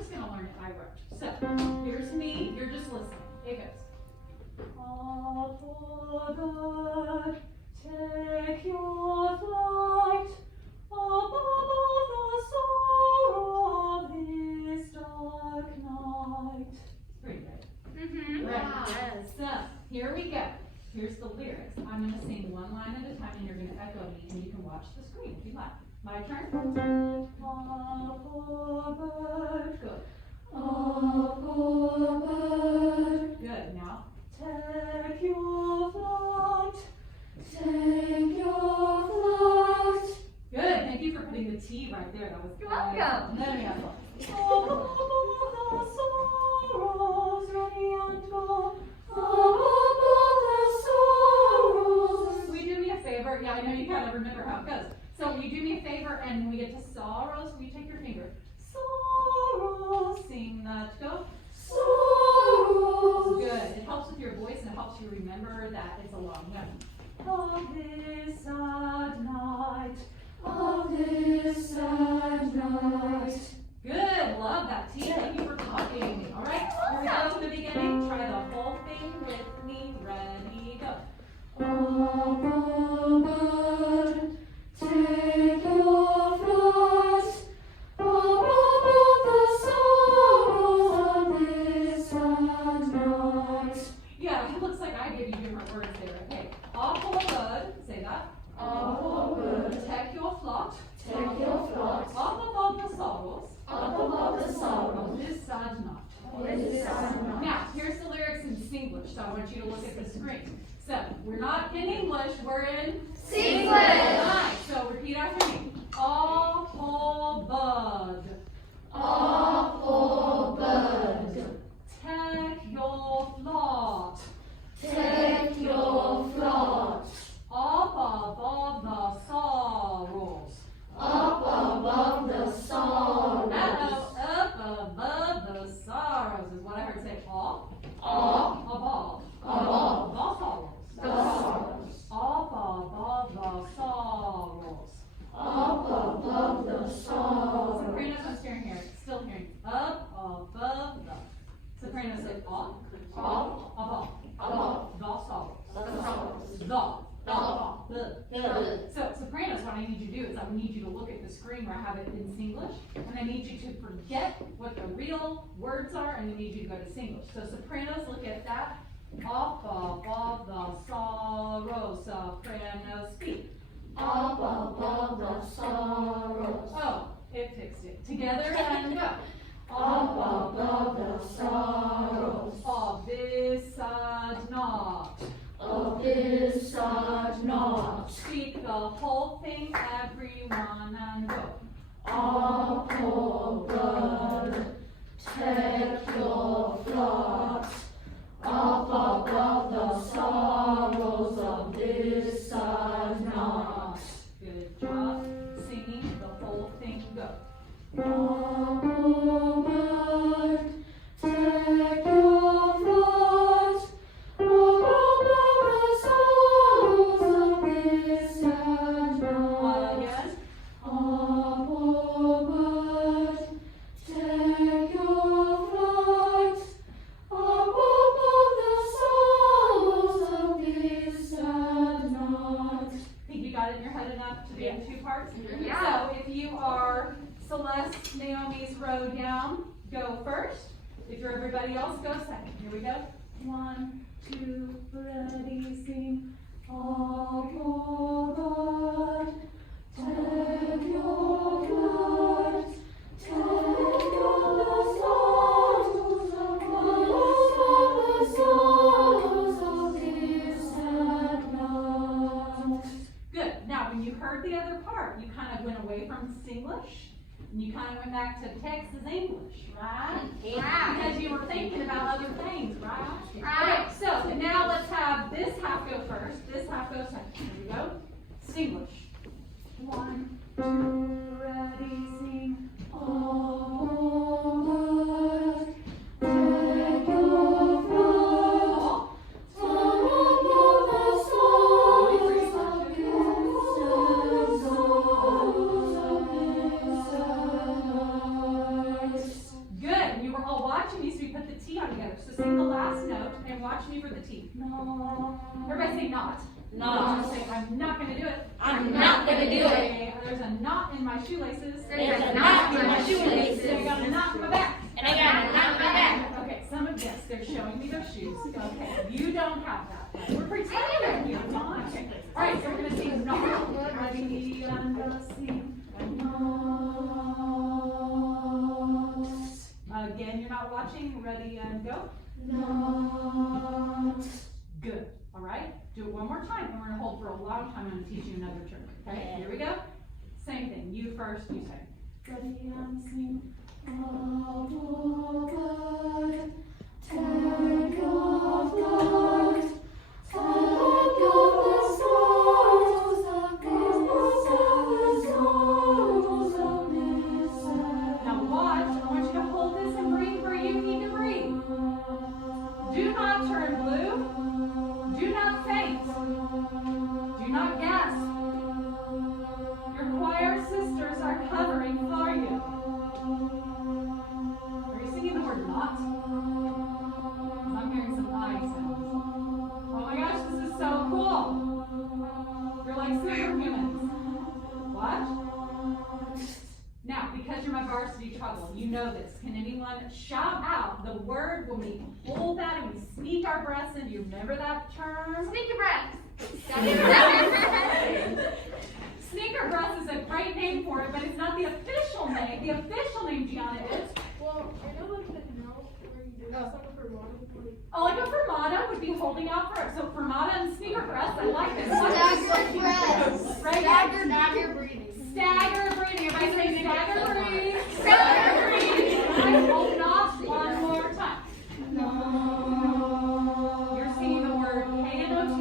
just going to learn it by rote. So here's me. You're just listening. It goes. Up above, take your flight above the sorrow of this dark night. It's pretty good. Right. Yes. So here we go. Here's the lyrics. I'm going to sing one line at a time, and you're going to echo me, and you can watch the screen if you like. My turn. Up above. Good. Up above. Good. Now. Take your flight. Take your flight. Good. Thank you for putting the T right there. That was good. You're welcome. Let me have the sorrows ready and go. Will you do me a favor? Yeah, I know you kind of remember how it goes. So will you do me a favor, and when we get to sorrows, will you take your finger? Sorrows, sing that, go. Sorrows. Good. It helps with your voice, and it helps you remember that it's a long note. Of this sad night, of this sad night. Good. Love that. T, thank you for talking. All right. Here we go from the beginning. Try the whole thing with me. Ready, go. Above, take your flight. Above the sorrows of this sad night. Yeah, it looks like I gave you different words there. Okay. Above, say that. Above, take your flight. Take your flight. Above the sorrows. Up above the sorrow. This sad night. This sad night. Now, here's the lyrics in Singlish, so I want you to look at the screen. So, we're not in English, we're in Singlish. Right, so repeat after me. Up above. Up above. Take your flight. Take your flight. Up above the sorrows. Up above the sorrows. Up above the sorrows is what I heard say. Up above. Above the sorrows. The sorrows. Up above the sorrows. Up above the sorrows. Sopranos, I'm still hearing. Up above the. Sopranos say up. Above. Above the sorrows. The sorrows. So sopranos, what I need you to do is I need you to look at the screen where I have it in Singlish, and I need you to forget what the real words are, and I need you to go to Singlish. So sopranos, look at that. Up above the sorrows, sopranos speak. Up above the sorrows. Oh, it fixed it. Together and go. Up above the sorrows of this sad night. Of this sad night. Speak the whole thing, everyone, and go. Up above, take your flight. Up above the sorrows of this sad night. Good job. Singing the whole thing, go. Up above, take your flight. So if you are Celeste, Naomi's row down, go first. If you're everybody else, go second. Here we go. 1, 2, ready, sing. Up above, take your flight. Take your sorrows of this sad night. Good. Now, when you heard the other part, you kind of went away from Singlish, and you kind of went back to Texas English, right? Yeah. Because you were thinking about other things, right? Right. Okay, so now let's have this half go first, this half go second. Here we go. Singlish. 1, 2, ready, sing. Above, take your flight. Above the sorrows of this sad night. Good. Everybody say not. Not. Say, I'm not going to do it. I'm not going to do it. Okay, there's a knot in my shoelaces. There's a knot in my shoelaces. And I got a knot in my back. And I got a knot in my back. Okay, some of yes, they're showing me their shoes. Okay, you don't have that. We're pretending you don't. Okay. All right, so we're going to sing not. Ready and sing. Again, you're not watching. Ready and go. Not. Good. All right. Do it one more time, and we're going to hold for a long time. I'm going to teach you another trick. Okay. Here we go. Same thing. You first. You say. Ready and sing. Advocate, take off guard, take off the sorrows of this. Now watch. I want you to hold this and breathe where you need to breathe. Do not turn blue. Do not faint. Do not gasp. Your choir sisters are covering for you. Are you singing the word not? I'm hearing some I sounds. Oh my gosh, this is so cool. You're like superhumans. Watch. Now, because you're my varsity trouble, you know this. Can anyone shout out the word when we hold that and we sneak our breaths in? Do you remember that term? Sneak your breath. Sneaker breath is a great name for it, but it's not the official name. The official name, Gianna, is? Well, I know like the note where you do something for water. Oh, like a fermata would be holding out for it. So fermata and sneaker breath, I like this. Stagger breath. Right? Stagger breathing. Stagger breathing. Everybody say stagger breathe. Stagger breathe. I hold not one more time. You're singing the word K-N-O-T.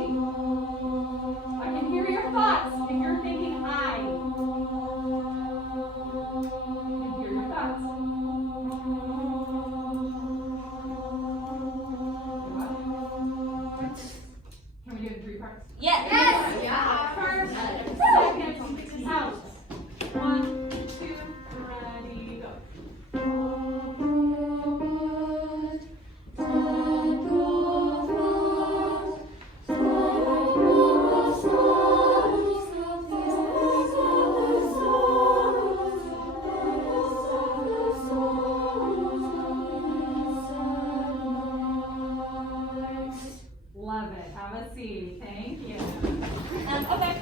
I can hear your thoughts if you're thinking I. can hear your thoughts. Can we do it in 3 parts? Yes. Yeah. First, second, out. 1, 2, ready, go. Love it. Have a seat. Thank you. Okay.